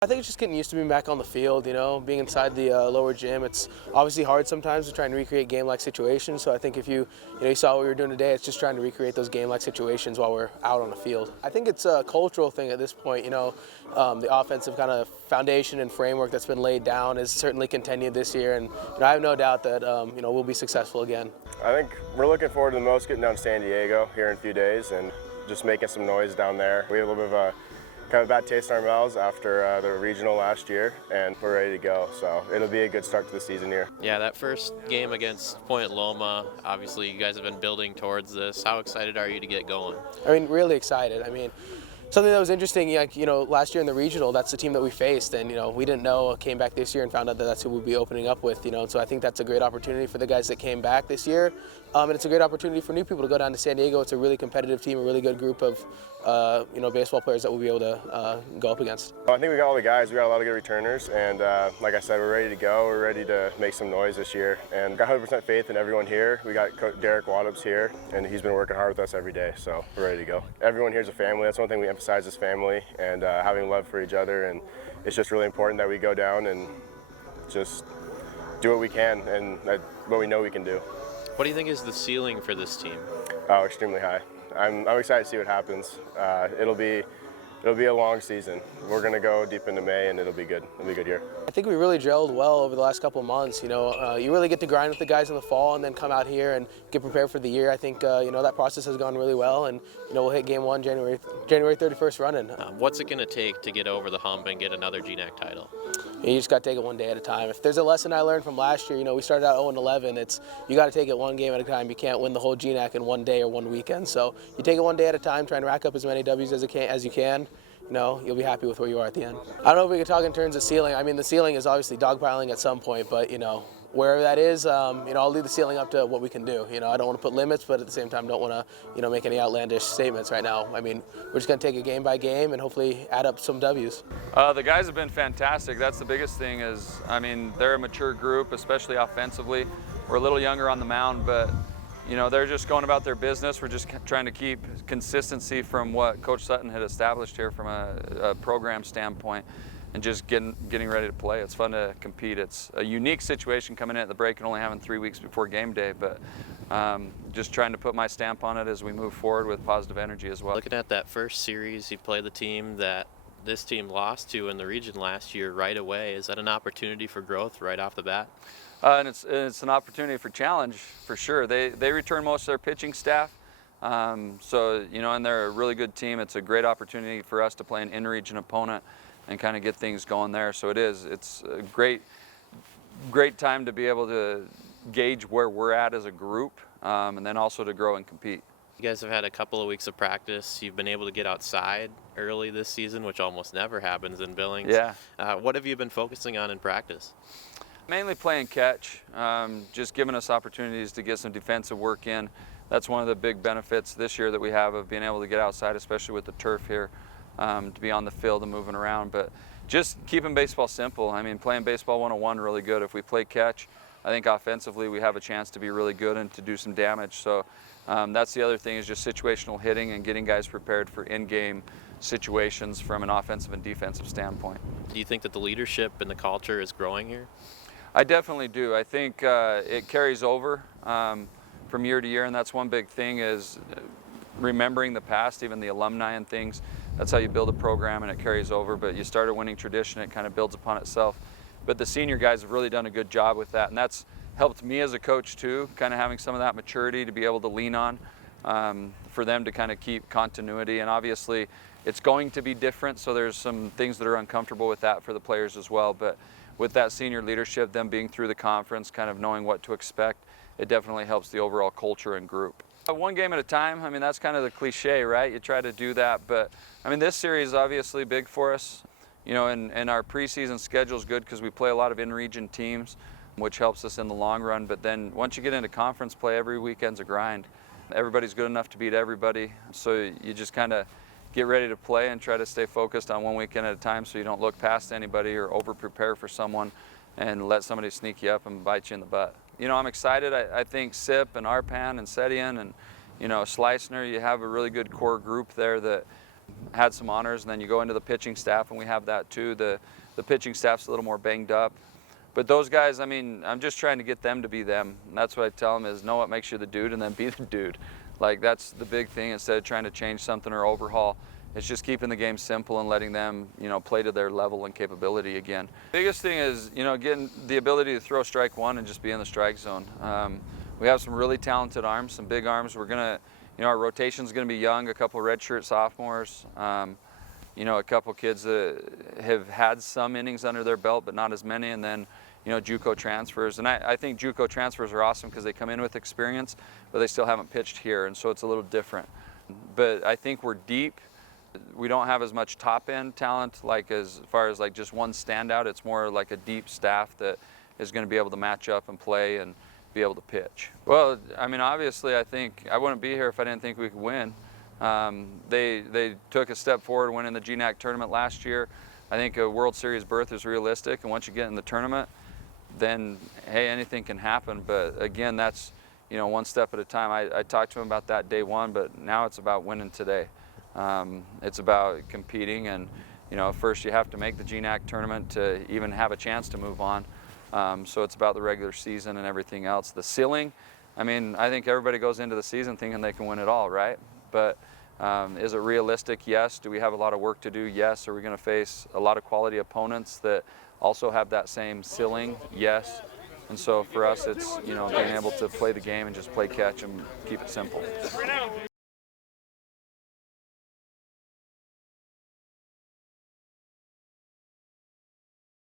I think it's just getting used to being back on the field, being inside the lower gym. It's obviously hard sometimes to try and recreate game-like situations. So I think if you saw what we were doing today, it's just trying to recreate those game-like situations while we're out on the field. I think it's a cultural thing at this point. The offensive kind of foundation and framework that's been laid down is certainly continued this year, and I have no doubt that we'll be successful again. I think we're looking forward to the most getting down to San Diego here in a few days and just making some noise down there. We have a little bit of a kind of bad taste in our mouths after the regional last year, and we're ready to go. So it'll be a good start to the season here. Yeah, that first game against Point Loma, obviously you guys have been building towards this. How excited are you to get going? Really excited. Something that was interesting, last year in the regional, that's the team that we faced, and we didn't know. Came back this year and found out that that's who we'll be opening up with. And so I think that's a great opportunity for the guys that came back this year, and it's a great opportunity for new people to go down to San Diego. It's a really competitive team, a really good group of baseball players that we'll be able to go up against. Well, I think we got all the guys. We got a lot of good returners, and like I said, we're ready to go. We're ready to make some noise this year, and got 100% faith in everyone here. We got Coach WADDOUPS here, and he's been working hard with us every day, so we're ready to go. Everyone here is a family. That's one thing we emphasize, is family and having love for each other, and it's just really important that we go down and just do what we can and what we know we can do. What do you think is the ceiling for this team? Oh, extremely high. I'm excited to see what happens. It'll be a long season. We're going to go deep into May, and it'll be good. It'll be a good year. I think we really gelled well over the last couple of months. You really get to grind with the guys in the fall and then come out here and get prepared for the year. I think that process has gone really well, and we'll hit game one January 31st running. What's it going to take to get over the hump and get another GNAC title? You just got to take it one day at a time. If there's a lesson I learned from last year, we started out 0-11. You got to take it one game at a time. You can't win the whole GNAC in one day or one weekend. So you take it one day at a time, try and rack up as many W's as you can. You'll be happy with where you are at the end. I don't know if we can talk in terms of ceiling. The ceiling is obviously dogpiling at some point, but wherever that is, I'll leave the ceiling up to what we can do. I don't want to put limits, but at the same time, don't want to, make any outlandish statements right now. We're just going to take it game by game and hopefully add up some W's. The guys have been fantastic. That's the biggest thing is, they're a mature group, especially offensively. We're a little younger on the mound, but they're just going about their business. We're just trying to keep consistency from what Coach Sutton had established here from a program standpoint, and just getting ready to play. It's fun to compete. It's a unique situation coming in at the break and only having 3 weeks before game day, but just trying to put my stamp on it as we move forward with positive energy as well. Looking at that first series, you played the team that this team lost to in the region last year right away. Is that an opportunity for growth right off the bat? And it's an opportunity for challenge, for sure. They return most of their pitching staff, and they're a really good team. It's a great opportunity for us to play an in-region opponent and kind of get things going there. So it's a great time to be able to gauge where we're at as a group, and then also to grow and compete. You guys have had a couple of weeks of practice. You've been able to get outside early this season, which almost never happens in Billings. Yeah. What have you been focusing on in practice? Mainly playing catch, just giving us opportunities to get some defensive work in. That's one of the big benefits this year that we have of being able to get outside, especially with the turf here, to be on the field and moving around. But just keeping baseball simple. Playing baseball 101 really good. If we play catch, I think offensively we have a chance to be really good and to do some damage. So that's the other thing, is just situational hitting and getting guys prepared for in-game situations from an offensive and defensive standpoint. Do you think that the leadership and the culture is growing here? I definitely do. I think it carries over from year to year, and that's one big thing, is remembering the past, even the alumni and things. That's how you build a program, and it carries over. But you start a winning tradition, it kind of builds upon itself. But the senior guys have really done a good job with that, and that's helped me as a coach too, kind of having some of that maturity to be able to lean on for them to kind of keep continuity. And obviously it's going to be different, so there's some things that are uncomfortable with that for the players as well. But with that senior leadership, them being through the conference, kind of knowing what to expect, it definitely helps the overall culture and group. One game at a time, that's kind of the cliche, right? You try to do that, but this series is obviously big for us. And our preseason schedule is good because we play a lot of in-region teams, which helps us in the long run. But then once you get into conference play, every weekend's a grind. Everybody's good enough to beat everybody, so you just kind of get ready to play and try to stay focused on one weekend at a time, so you don't look past anybody or over-prepare for someone and let somebody sneak you up and bite you in the butt. I'm excited. I think SIP and Arpan and Setian and, SCHLEUSNER, you have a really good core group there that had some honors, and then you go into the pitching staff, and we have that too. The pitching staff's a little more banged up. But those guys, I mean, I'm just trying to get them to be them. And that's what I tell them is know what makes you the dude and then be the dude. Like that's the big thing instead of trying to change something or overhaul. It's just keeping the game simple and letting them, play to their level and capability again. Biggest thing is, getting the ability to throw strike one and just be in the strike zone. We have some really talented arms, some big arms. We're gonna, our rotation's gonna be young, a couple redshirt sophomores. A couple kids that have had some innings under their belt, but not as many, and then, JUCO transfers. And I think JUCO transfers are awesome because they come in with experience, but they still haven't pitched here, and so it's a little different. But I think we're deep. We don't have as much top-end talent, like as far as like just one standout. It's more like a deep staff that is going to be able to match up and play and be able to pitch. Well, I mean, obviously, I think I wouldn't be here if I didn't think we could win. They took a step forward winning the GNAC tournament last year. I think a World Series berth is realistic, and once you get in the tournament, then hey, anything can happen. But again, that's one step at a time. I talked to him about that day one, but now it's about winning today. It's about competing, and first you have to make the GNAC tournament to even have a chance to move on. So it's about the regular season and everything else. The ceiling, I mean, I think everybody goes into the season thinking they can win it all, right? But is it realistic? Yes. Do we have a lot of work to do? Yes. Are we going to face a lot of quality opponents that also have that same ceiling? Yes. And so for us, it's being able to play the game and just play catch and keep it simple.